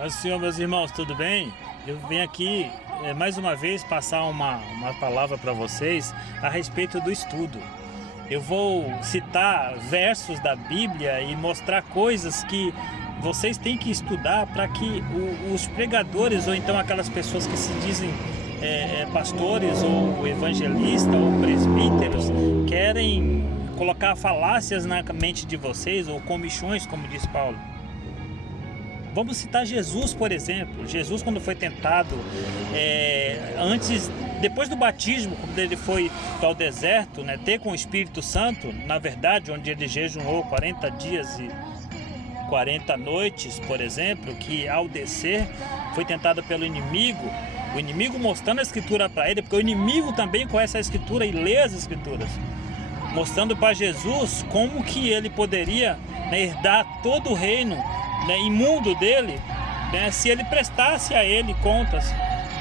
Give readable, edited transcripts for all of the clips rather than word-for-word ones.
Paz do Senhor, meus irmãos, tudo bem? Eu venho aqui mais uma vez passar uma palavra para vocês a respeito do estudo. Eu vou citar versos da Bíblia e mostrar coisas que vocês têm que estudar para que os pregadores ou então aquelas pessoas que se dizem pastores ou evangelistas ou presbíteros querem colocar falácias na mente de vocês ou comichões, como diz Paulo. Vamos citar Jesus, por exemplo. Jesus, quando foi tentado, depois do batismo, quando ele foi ao deserto, ter com o Espírito Santo, na verdade, onde ele jejuou 40 dias e 40 noites, por exemplo, que ao descer foi tentado pelo inimigo, o inimigo mostrando a Escritura para ele, porque o inimigo também conhece a Escritura e lê as Escrituras, mostrando para Jesus como que ele poderia herdar todo o reino imundo dele, se ele prestasse a ele contas.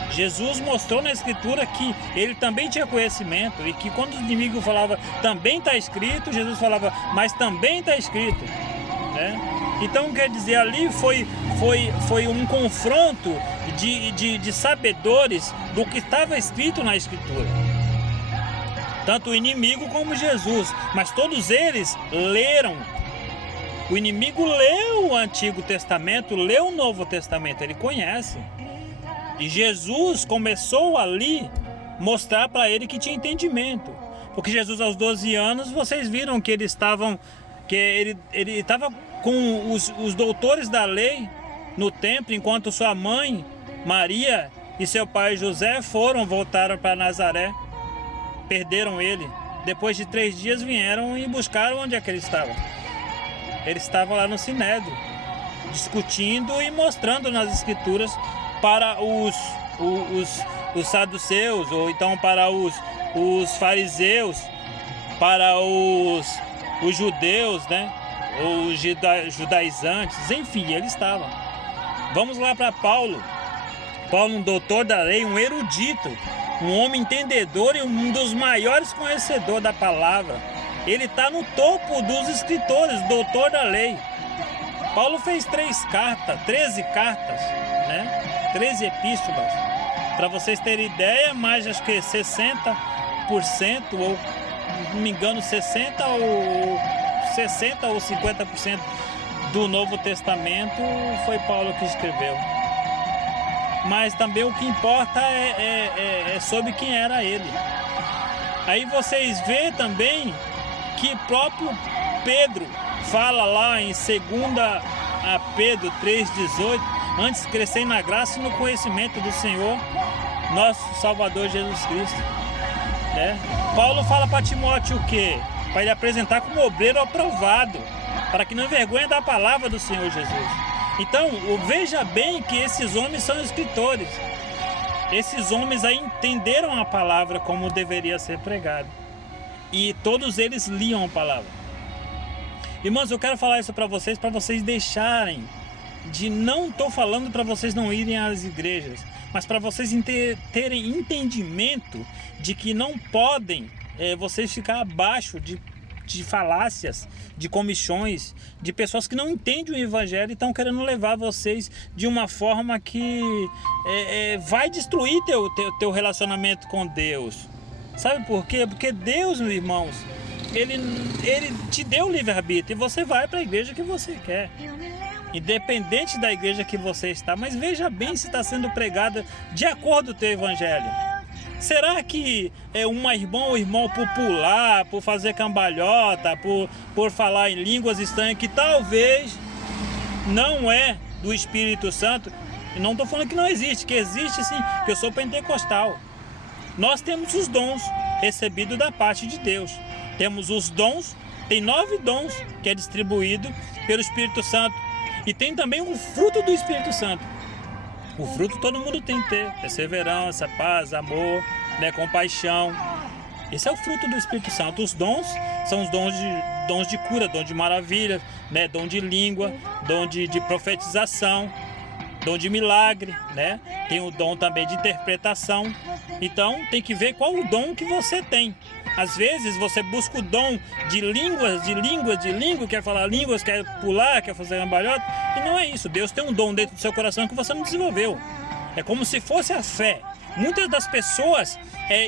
Jesus mostrou na Escritura que ele também tinha conhecimento e que quando o inimigo falava também está escrito, Jesus falava, mas também está escrito, Então quer dizer, ali foi um confronto de sabedores do que estava escrito na Escritura, tanto o inimigo como Jesus, mas todos eles leram. O inimigo leu o Antigo Testamento, leu o Novo Testamento, ele conhece. E Jesus começou ali mostrar para ele que tinha entendimento. Porque Jesus, aos 12 anos, vocês viram que ele estava com os doutores da lei no templo, enquanto sua mãe, Maria, e seu pai José voltaram para Nazaré. Perderam ele. Depois de 3 dias vieram e buscaram onde é que ele estava. Ele estava lá no Sinédrio, discutindo e mostrando nas Escrituras para os saduceus, ou então para os fariseus, para os judeus, ou os judaizantes, enfim, ele estava. Vamos lá para Paulo. Paulo, um doutor da lei, um erudito, um homem entendedor e um dos maiores conhecedores da palavra. Ele está no topo dos escritores, doutor da lei. Paulo fez 13 cartas, 13 epístolas. Para vocês terem ideia, mais acho que 60%, ou não me engano, 60% ou 50% do Novo Testamento foi Paulo que escreveu. Mas também o que importa é sobre quem era ele. Aí vocês vê também que próprio Pedro fala lá em 2 a Pedro 3,18, antes crescer na graça e no conhecimento do Senhor, nosso Salvador Jesus Cristo. Paulo fala para Timóteo o quê? Para ele apresentar como obreiro aprovado, para que não envergonhe da palavra do Senhor Jesus. Então, veja bem que esses homens são escritores. Esses homens aí entenderam a palavra como deveria ser pregada. E todos eles liam a palavra. Irmãos, eu quero falar isso para vocês deixarem de... Não estou falando para vocês não irem às igrejas, mas para vocês terem entendimento de que não podem vocês ficar abaixo de falácias, de comichões, de pessoas que não entendem o Evangelho e estão querendo levar vocês de uma forma que vai destruir teu relacionamento com Deus. Sabe por quê? Porque Deus, meus irmãos, Ele te deu o livre-arbítrio e você vai para a igreja que você quer. Independente da igreja que você está, mas veja bem se está sendo pregada de acordo com o teu Evangelho. Será que uma irmã ou irmão por pular, por fazer cambalhota, por falar em línguas estranhas, que talvez não é do Espírito Santo, e não estou falando que não existe, que existe sim, que eu sou pentecostal. Nós temos os dons recebidos da parte de Deus. Temos os dons, tem 9 dons que é distribuído pelo Espírito Santo. E tem também o fruto do Espírito Santo. O fruto todo mundo tem que ter. Perseverança, paz, amor, compaixão. Esse é o fruto do Espírito Santo. Os dons são os dons de cura, dom de maravilha, dom de língua, dom de profetização, dom de milagre, Tem o dom também de interpretação. Então tem que ver qual o dom que você tem. Às vezes você busca o dom de línguas, quer falar línguas, quer pular, quer fazer cambalhota, e não é isso. Deus tem um dom dentro do seu coração que você não desenvolveu. É como se fosse a fé. Muitas das pessoas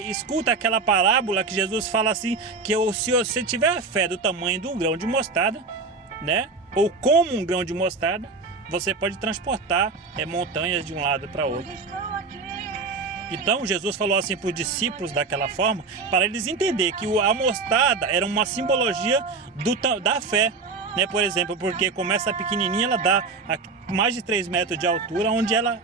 escutam aquela parábola que Jesus fala assim, que se você tiver a fé do tamanho de um grão de mostarda, né, ou como um grão de mostarda, você pode transportar montanhas de um lado para outro. Então Jesus falou assim para os discípulos daquela forma, para eles entenderem que a mostarda era uma simbologia da fé, né? Por exemplo, porque começa pequenininha, ela dá mais de 3 metros de altura, onde ela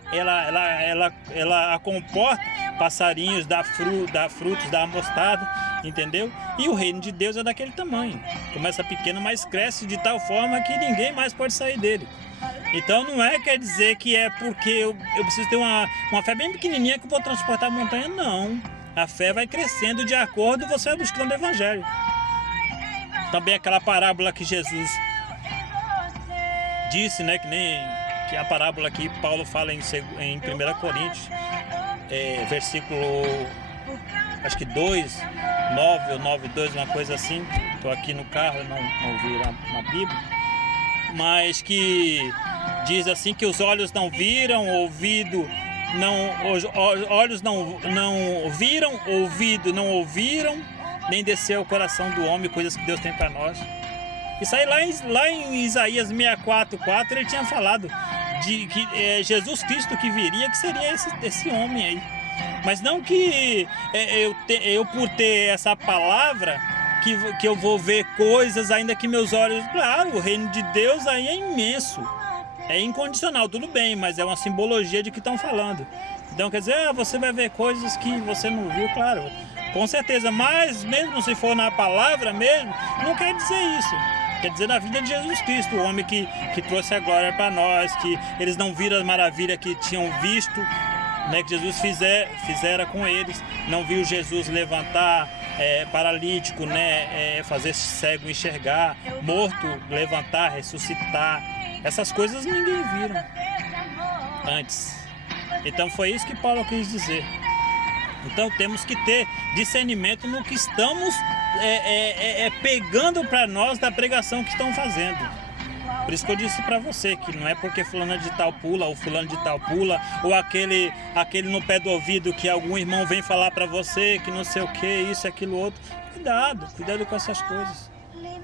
comporta passarinhos, dá frutos, dá mostarda, entendeu? E o reino de Deus é daquele tamanho. Começa pequeno, mas cresce de tal forma que ninguém mais pode sair dele. Então não quer dizer que é porque eu preciso ter uma fé bem pequenininha que eu vou transportar a montanha, não. A fé vai crescendo de acordo com você vai buscando o evangelho. Também aquela parábola que Jesus disse, né, que a parábola que Paulo fala em 1 Coríntios, versículo, acho que 2, 9 ou 9, 2, uma coisa assim. Estou aqui no carro, não vi na Bíblia, mas que diz assim que os olhos não viram, os olhos não viram, ouvido não ouviram, nem desceu o coração do homem, coisas que Deus tem para nós. Isso aí lá em Isaías 64:4 ele tinha falado de que Jesus Cristo que viria, que seria esse homem aí. Mas não que eu por ter essa palavra que eu vou ver coisas ainda que meus olhos... Claro, o reino de Deus aí é imenso, é incondicional, tudo bem, mas é uma simbologia de que estão falando. Então quer dizer, você vai ver coisas que você não viu, claro, com certeza, mas mesmo se for na palavra mesmo, não quer dizer isso. Quer dizer na vida de Jesus Cristo, o homem que trouxe a glória para nós, que eles não viram a maravilha que tinham visto, né, que Jesus fizera com eles. Não viu Jesus levantar paralítico, né, fazer cego enxergar, morto levantar, ressuscitar. Essas coisas ninguém viram antes. Então foi isso que Paulo quis dizer. Então temos que ter discernimento no que estamos pegando para nós da pregação que estão fazendo. Por isso que eu disse para você que não é porque fulano de tal pula, ou fulano de tal pula, ou aquele no pé do ouvido que algum irmão vem falar para você que não sei o que, isso, aquilo, outro. Cuidado com essas coisas,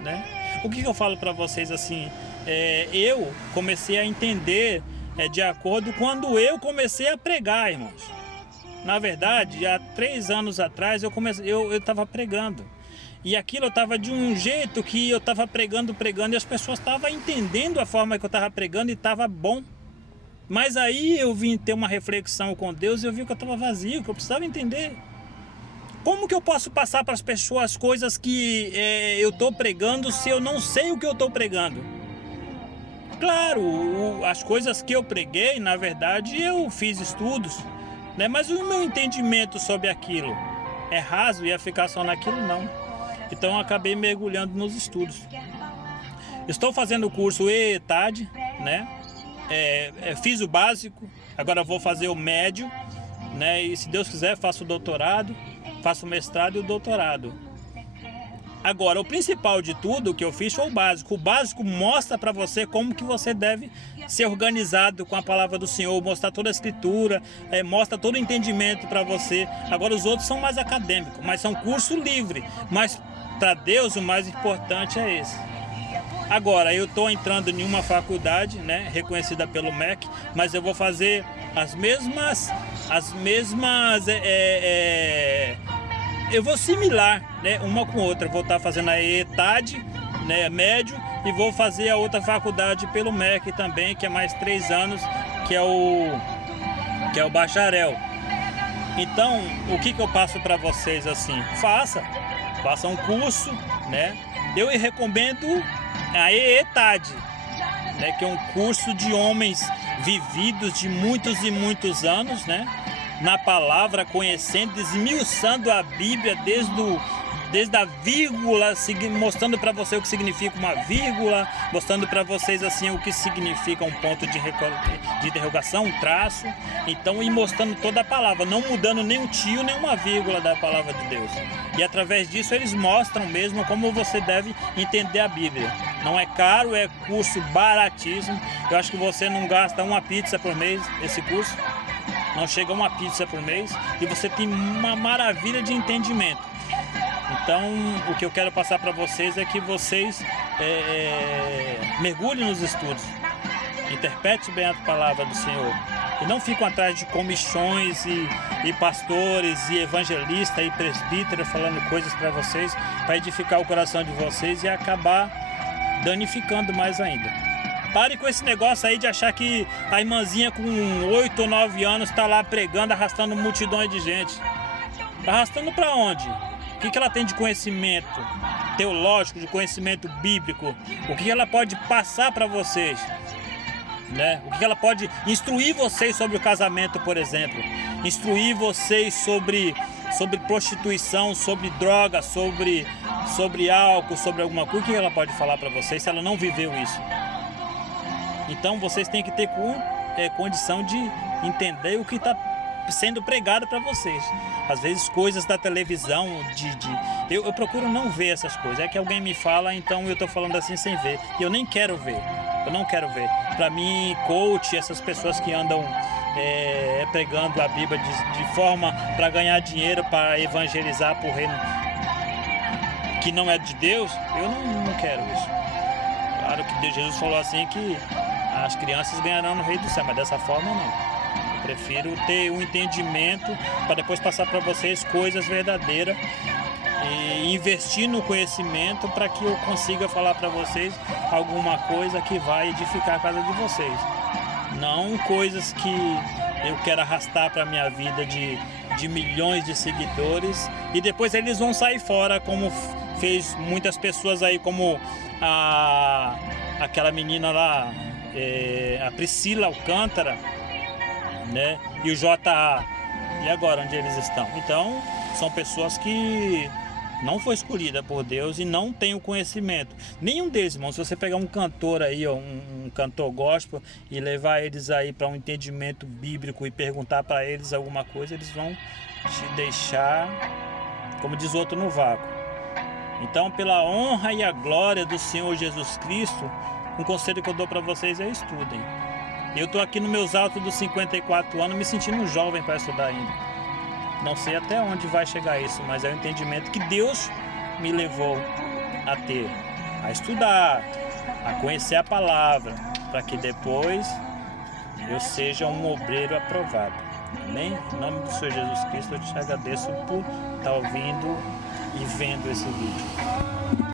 né? O que eu falo para vocês assim, eu comecei a entender de acordo quando eu comecei a pregar, irmãos. Na verdade, há 3 anos atrás eu estava pregando. E aquilo eu estava de um jeito que eu estava pregando e as pessoas estavam entendendo a forma que eu estava pregando e estava bom. Mas aí eu vim ter uma reflexão com Deus e eu vi que eu estava vazio, que eu precisava entender. Como que eu posso passar para as pessoas as coisas que eu estou pregando se eu não sei o que eu estou pregando? Claro, as coisas que eu preguei, na verdade, eu fiz estudos, né? Mas o meu entendimento sobre aquilo é raso, ia ficar só naquilo, não. Então eu acabei mergulhando nos estudos. Estou fazendo o curso ETAD, né? Fiz o básico, agora vou fazer o médio, né? E se Deus quiser faço o doutorado, faço o mestrado e o doutorado. Agora, o principal de tudo que eu fiz foi o básico. O básico mostra para você como que você deve ser organizado com a palavra do Senhor, mostrar toda a escritura, mostra todo o entendimento para você. Agora, os outros são mais acadêmicos, mas são curso livre. Mas para Deus o mais importante é esse. Agora, eu estou entrando em uma faculdade, né, reconhecida pelo MEC, mas eu vou fazer as mesmas eu vou similar, né, uma com outra. Vou estar fazendo a ETAD, né, médio, e vou fazer a outra faculdade pelo MEC também, que é mais 3 anos, que é o bacharel. Então, o que eu passo para vocês assim? Faça um curso, né? Eu recomendo a ETAD, né, que é um curso de homens vividos de muitos e muitos anos, né? Na palavra, conhecendo, esmiuçando a Bíblia desde a vírgula, mostrando para você o que significa uma vírgula, mostrando para vocês assim o que significa um ponto de interrogação, um traço. Então, e mostrando toda a palavra, não mudando nem um tio, nem uma vírgula da palavra de Deus. E através disso eles mostram mesmo como você deve entender a Bíblia. Não é caro, é curso baratíssimo. Eu acho que você não gasta uma pizza por mês esse curso. Não chega uma pizza por mês e você tem uma maravilha de entendimento. Então, o que eu quero passar para vocês é que vocês mergulhem nos estudos, interprete bem a palavra do Senhor e não fiquem atrás de comichões e pastores e evangelistas e presbíteros falando coisas para vocês, para edificar o coração de vocês e acabar danificando mais ainda. Pare com esse negócio aí de achar que a irmãzinha com 8 ou 9 anos está lá pregando, arrastando multidões de gente. Arrastando para onde? O que ela tem de conhecimento teológico, de conhecimento bíblico? O que ela pode passar para vocês? Né? O que ela pode instruir vocês sobre o casamento, por exemplo? Instruir vocês sobre prostituição, sobre droga, sobre álcool, sobre alguma coisa. O que ela pode falar para vocês se ela não viveu isso? Então vocês têm que ter condição de entender o que está sendo pregado para vocês. Às vezes coisas da televisão, eu procuro não ver essas coisas. É que alguém me fala, então eu estou falando assim sem ver. E eu nem quero ver. Eu não quero ver. Para mim, coach, essas pessoas que andam pregando a Bíblia de forma para ganhar dinheiro, para evangelizar para o reino que não é de Deus, eu não quero isso. Claro que Jesus falou assim que as crianças ganharão no reino do céu, mas dessa forma não. Prefiro ter um entendimento para depois passar para vocês coisas verdadeiras e investir no conhecimento para que eu consiga falar para vocês alguma coisa que vai edificar a casa de vocês. Não coisas que eu quero arrastar para a minha vida de milhões de seguidores e depois eles vão sair fora, como fez muitas pessoas aí, como aquela menina lá, a Priscila Alcântara, né? E o J.A. E agora, onde eles estão? Então, são pessoas que não foi escolhida por Deus e não tem o conhecimento. Nenhum deles, irmão. Se você pegar um cantor aí, um cantor gospel, e levar eles aí para um entendimento bíblico e perguntar para eles alguma coisa, eles vão te deixar, como diz o outro, no vácuo. Então, pela honra e a glória do Senhor Jesus Cristo, um conselho que eu dou para vocês é: estudem. Eu estou aqui nos meus altos dos 54 anos, me sentindo jovem para estudar ainda. Não sei até onde vai chegar isso, mas é o entendimento que Deus me levou a ter, a estudar, a conhecer a palavra, para que depois eu seja um obreiro aprovado. Amém? Em nome do Senhor Jesus Cristo, eu te agradeço por estar ouvindo e vendo esse vídeo.